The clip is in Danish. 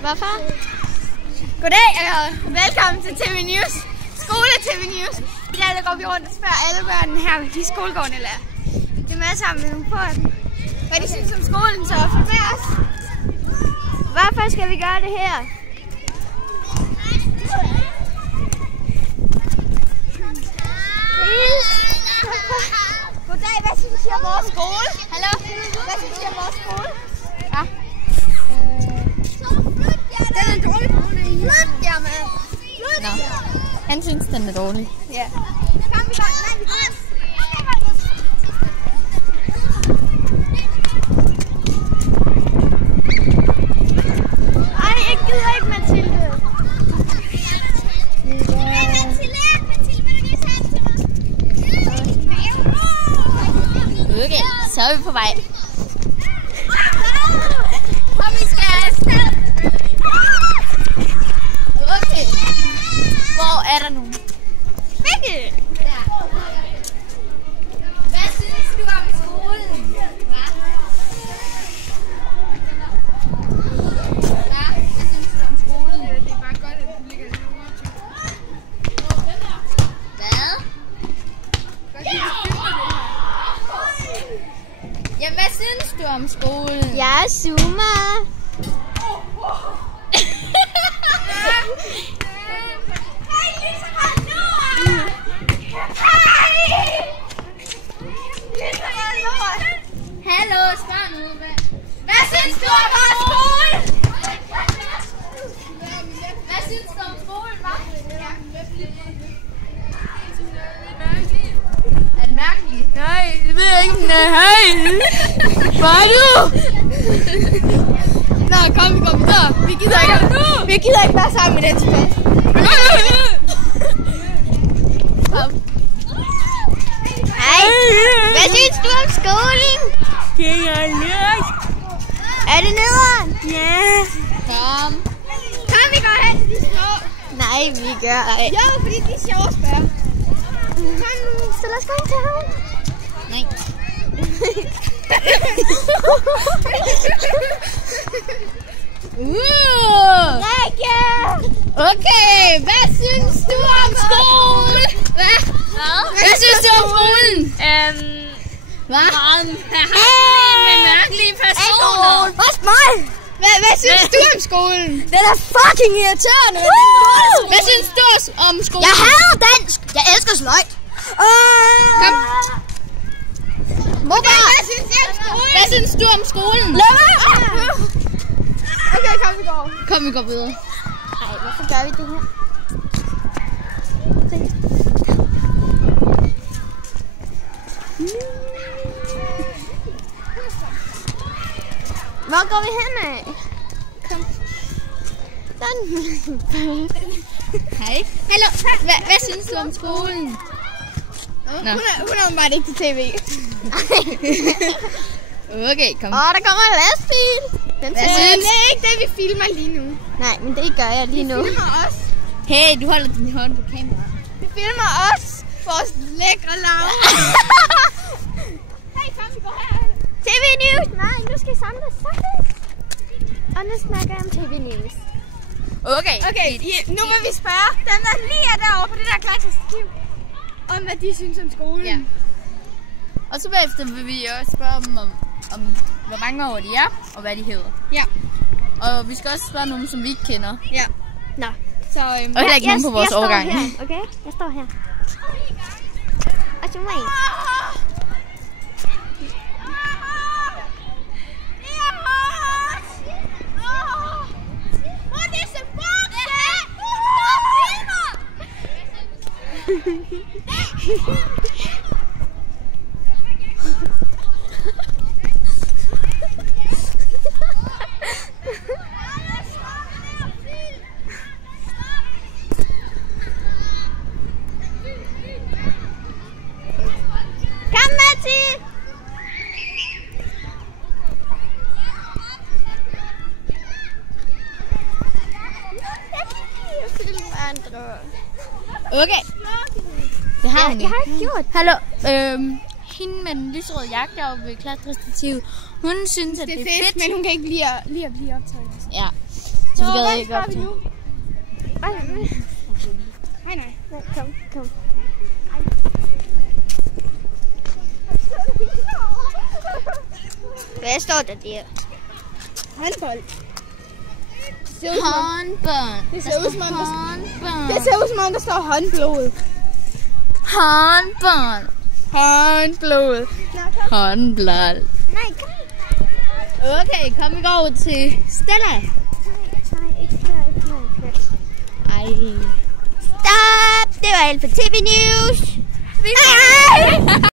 Hvorfor? Goddag og velkommen til TV News. Skole-TV News. I dag går vi rundt og spørger alle børnene her i skolegården, eller det er med sammen med nogle på dem. Hvad de synes om skolen, så følg med os. Hvorfor skal vi gøre det her? Goddag, hvad synes I om vores skole? Hallo? Hvad synes I om vores skole? Ja. Den er dårlig på grund af I. Flyt jer med. Nå. Han synes, den er dårlig. Ja. Kom, vi går. Nej, vi går. Ej, jeg gider ikke, Mathilde. Okay, så er vi på vej. Og vi skal afsted. Okay. Hvor er der nogen? Begge! Hvad synes du om skolen? Hvad synes du om skolen? Det er bare godt, at du ligger lidt Hvad? Hvad synes du om skolen? Jeg zoomer. Hallo, spørg nu. Hvad synes du om vores skole? Hvad synes du om skolen, hva'? Er det mærkeligt? Nej, det ved jeg ikke. Nej. Hvad er du? Nå, kom, vi går videre. Vi gider ikke være sammen med den tilbage. Hej. Hvad synes du om skolen? Det er nødt. Er det nederen? Ja. Kom. Kom, vi går hen til de små. Nej, vi gør ej. Jo, fordi de er sjove at spørge. Kom nu, så lad os gå ind til ham. Nej. Rikke! Okay, hvad synes du om skolen? Hvad synes du om skolen? Hvad? Med mærkelige personer. Hvad synes du om skolen? Den er fucking irriterende. Hvad synes du om skolen? Jeg hader dansk. Jeg elsker sløjt. Kom. Hvad synes du om skolen? Lad mig! Okay, kom vi går. Kom vi går videre. Ej, hvorfor gør vi det her? Hvor går vi hen af? Kom. Sådan. Hej. Hallo. Hvad synes du om skolen? Hun er bare ikke til tv. Okay, kom. Der kommer en lastbil. Det er ikke det, vi filmer lige nu. Nej, men det gør jeg lige nu. Vi filmer os. Hey, du holder din hånd på kamera. Vi filmer os. Vores lækre lav. Hey, kom, vi går her. TV News. Nej, nu skal I samle sammen. Og nu snakker jeg om TV News. Okay, nu vil vi spørge dem, der lige er derovre på det der klatterstativ, om hvad de synes om skolen. Ja. Og så bagefter vil vi også spørge dem om hvor mange år de er, og hvad de hedder. Ja. Og vi skal også spørge nogen, som vi ikke kender. Ja. Nå. Så, og heller ikke nogen på vores årgang. Okay, jeg står her. Og så mig. Kom, Matti! Okay. Det har jeg har ikke gjort. Hallo. Hende med den lyserøde jakke deroppe ved klatrestativet, hun synes, at det er fedt. Men hun kan ikke lide at blive optaget. Ja. Så vi gad ikke op til. Nej. Kom. Hvad står der der? Håndbold. Håndbold. Det ser ud som om der står håndblod. Håndbold. Håndblod. Håndblod. Nej, kom. Okay, kom vi går over til Stella. Nej, ikke klar. Ej. Stop! Det var alt for TV News.